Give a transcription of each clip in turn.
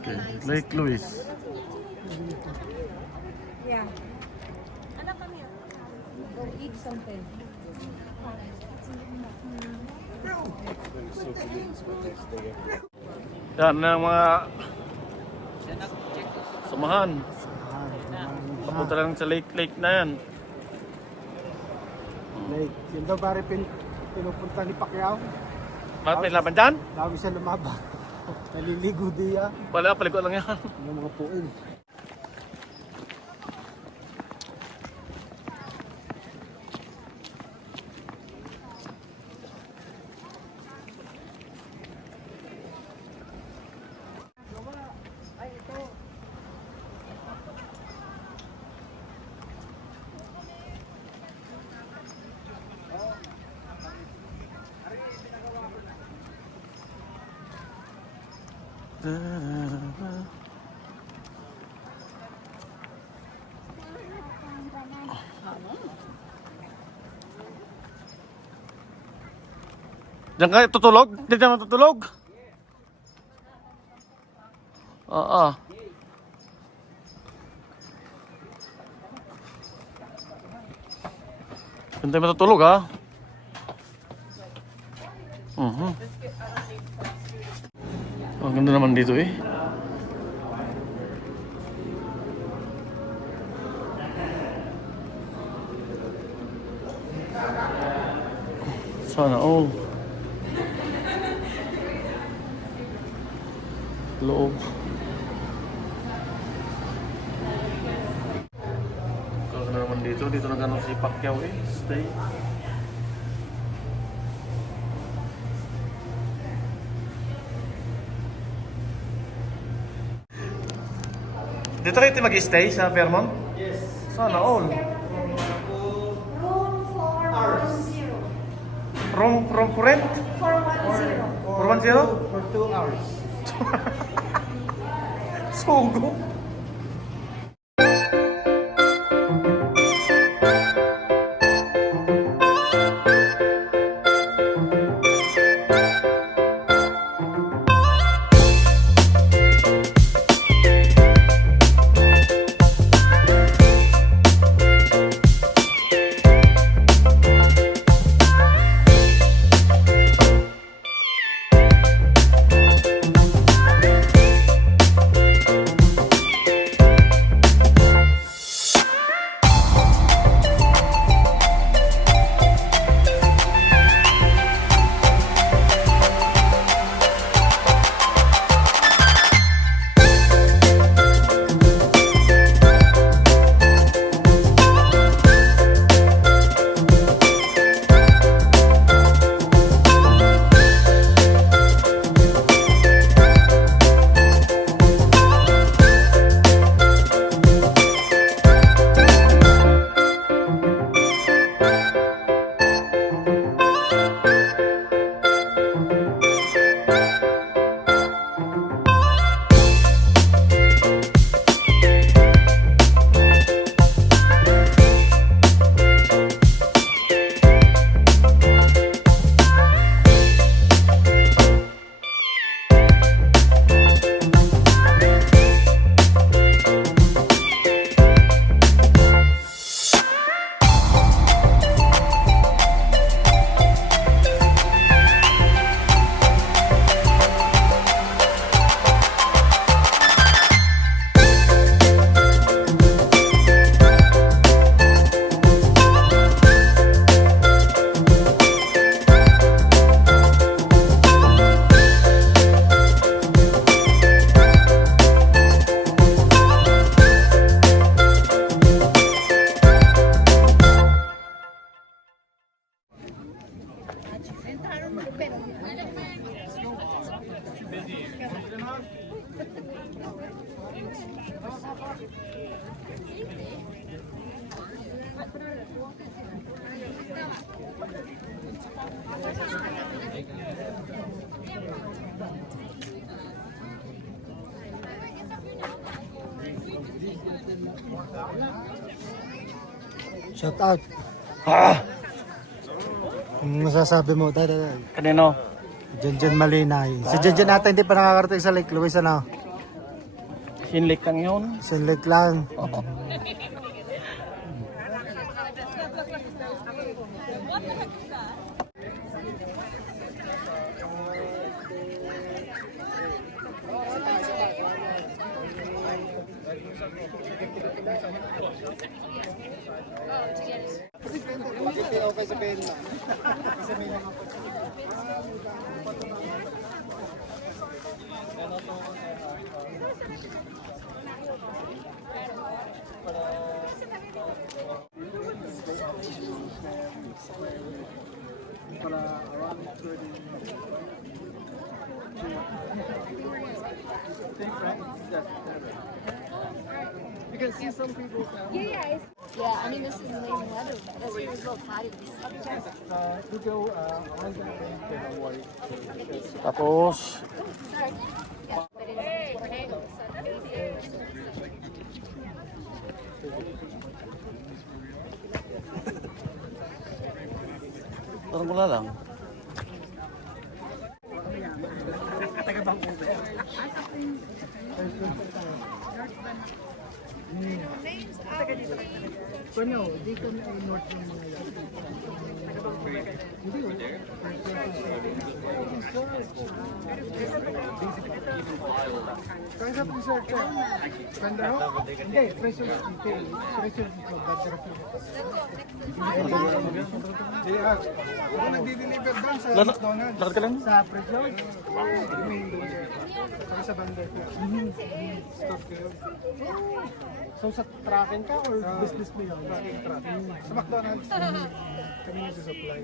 Okay. Lake Louise. Yeah. Anak kami. Go eat something. Yan na ang mga samahan. Papunta lang sa lake na yan. Like, yun daw pare pinupunta ni Pacquiao. Bakit may laban dyan? Dami siya lumaban. Naliligo diya. Wala, paliko lang yan. Yung mga puin. Diyan ka tutulog? Diyan ka matutulog? Oo. Diyan tayo matutulog ha? Ang ganda naman dito eh. Sana all. Loob. Ang ganda naman dito. Dito na ganun si Pacquiao eh. Stay. Dito rin mag-stay sa Fairmont? Yes. Sana all. Room 410. Room for rent? 410. 410? For 2 hours. Sugo. Shout out. Ah! Ang masasabi mo, Kanino? Janjan Malinay. Si Janjan natin hindi pa nakakarating sa Lake Louise, ano? Sinlik lang yun. Select lang. Okay sabihin mo. You can see some people Yeah, I mean, this is amazing weather, but that's where there's little cottages. you go on the way to Hawaii. Tapos, parang wala lang. Ano, di kami ay north ng mga yan. Hindi yun. Kaya sa resort ka? Ganda ho? Hindi, presyo dito. Presyo dito, ganda rin. Ako nagdi-deliver doon sa McDonald's. Lakad ka lang? Sa presyo? Main doon. Saka sa bandar ko. Stop ko yun. So sa tracking ka or business mo yun? Tracking. Sa McDonald's, kami nagsusupply.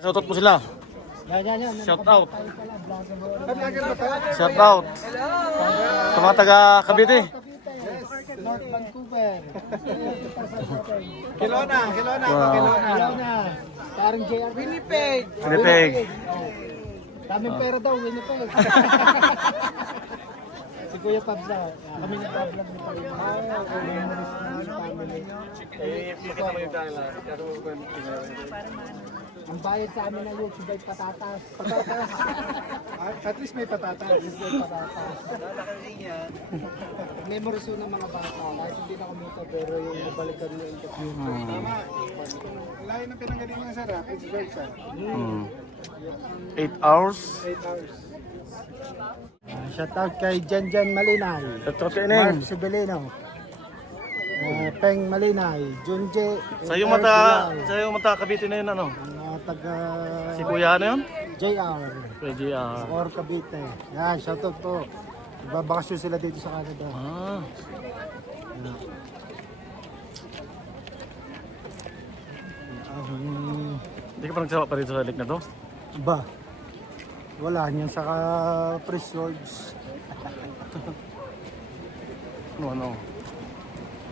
Shoutout po sila. Yan. Shout out. Vlogger ba tayo? Shout out. Sa mga taga Cavite. North Vancouver. Kelowna. Kelowna. Parang JR. Winnipeg. Winnipeg. Daming pera daw, Winnipeg. Si Kuya Pabsa, kami nag-vlog ni Kuya. Memories ng family. Pakita mo yung dahil Ang bayad sa amin ng YouTube ay patatas. At least may patatas. Memories yun ng mga bata. Kahit hindi na kumita pero yung nabalikan mo yung interview. Tama. Layo ng pinanggalingan sa rap. It's great siya. 8 hours. 8 hours. Shout out kay Jan Malinay. Shout out kay Mark Neng. Sibilino. Peng Malinay. Junje. Sa yung mata Cavite na yun ano? Taga Si Kuya ano yun? JR. PGR. Or Cavite. Yan, shout out po. Babakasyon sila dito sa Canada. Ah. Hindi ka pa nagsawa pa rito sa lake na to? Ba? Wala niyan sa Fresh Lords. Ano?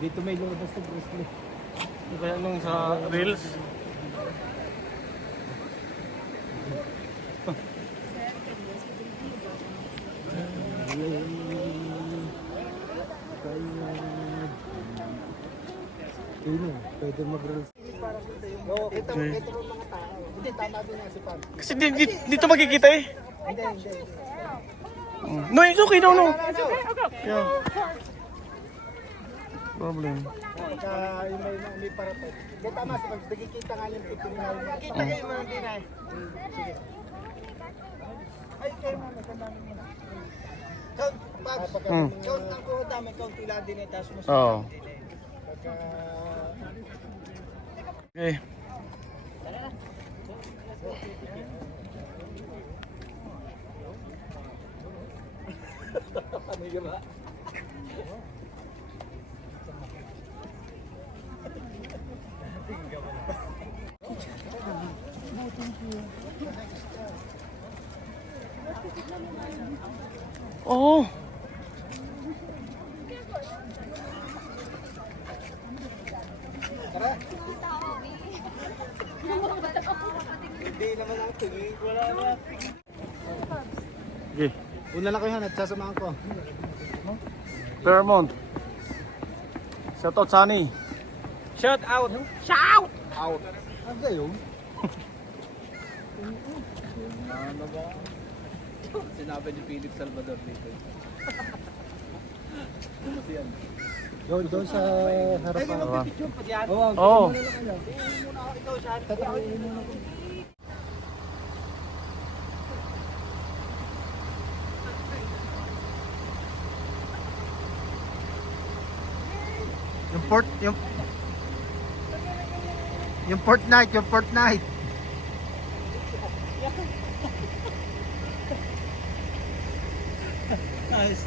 Dito may lumabas sa Grizzly. Ano kaya nung sa Reels? Pwede mag-reels. Ito mga tao. Hindi, tama din nga si Pam. Kasi dito makikita eh. Hindi. No, it's okay, no. Yeah. Problem. Pagka yung may parapet. Hindi, tama si Pam. Nagkikita nga yung titing na yun. Kita kayo mo din eh. Sige. Ay, kayo mo. Nagkandami mo na. Count, Pabs. Count ang kuha dami. Count tila din eh. Tapos mo Oo. Pagka... Okay. Oh. Hindi naman ang tingin. Wala na. Okay. Una lang kayo hanap. Sasamahan ko. Fairmont. Shout out Sunny. Shout out. Out. Ano yun? Ano ba? Sinabi ni Philip Salvador dito. Doon sa harapan. Oo. Yung Fortnite, yung Fortnite. Nice.